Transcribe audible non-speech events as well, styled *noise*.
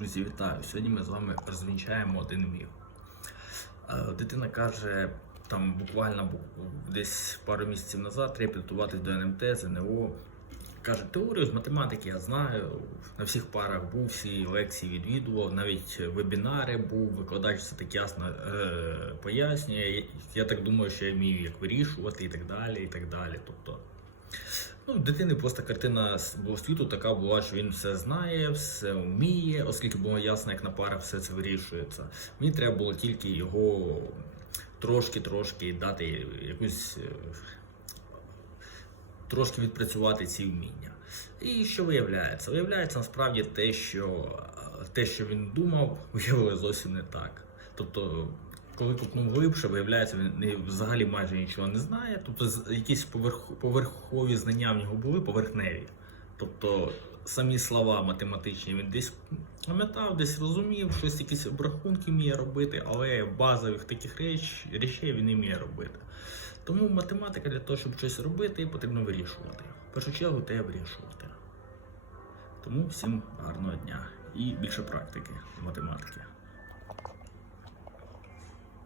Друзі, вітаю! Сьогодні ми з вами розвінчаємо один міф. Е, Дитина каже, там буквально десь пару місяців назад треба підготуватись до НМТ, ЗНО. Каже, теорію з математики я знаю, на всіх парах був, всі лекції відвідував, навіть вебінари був, викладач все так ясно е, пояснює. Я, так думаю, що я вмію як вирішувати і так далі. і так далі. Тобто, Ну, дитини просто картина світу така була, що він все знає, все вміє, оскільки було ясно, як на парах все це вирішується. Мені треба було тільки його трошки-трошки дати якусь. е, Трошки відпрацювати ці вміння. І що виявляється? Виявляється насправді те, що е, те, що він думав, *laughs* виявилося зовсім не так. Тобто, коли купнув глибше, виявляється, він взагалі майже нічого не знає. Тобто, якісь поверх, поверхові знання в нього були поверхневі. Тобто, самі слова математичні він десь пам'ятав, десь розумів, щось якісь обрахунки вміє робити, але базових таких реч, речей він не вміє робити. Тому математика для того, щоб щось робити, потрібно вирішувати. В першу чергу треба вирішувати. Тому всім гарного дня і більше практики математики.